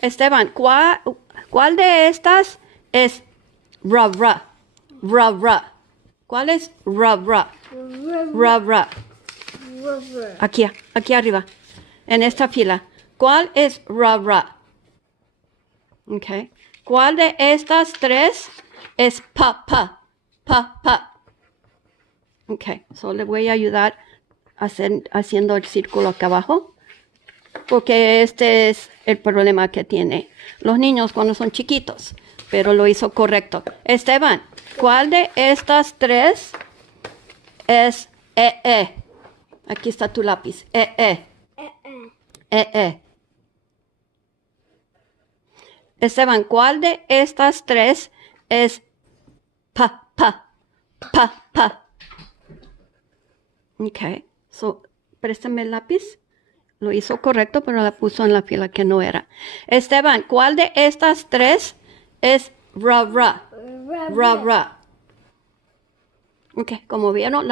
Esteban, ¿cuál de estas es ra, ra? Ra, ra. ¿Cuál es ra, ra? Ra, ra. Aquí arriba, en esta fila. ¿Cuál es ra, ra? Okay. ¿Cuál de estas tres es pa, pa? Pa, pa. Ok, so le voy a ayudar haciendo el círculo acá abajo. Porque este es el problema que tiene los niños cuando son chiquitos. Pero lo hizo correcto. Esteban, ¿cuál de estas tres es e? Aquí está tu lápiz. E. Esteban, ¿cuál de estas tres es pa, pa, pa, pa? Ok, so, préstame el lápiz. Lo hizo correcto, pero la puso en la fila que no era. Esteban, ¿cuál de estas tres es ra, ra? Ra, ra. Ok, como vieron,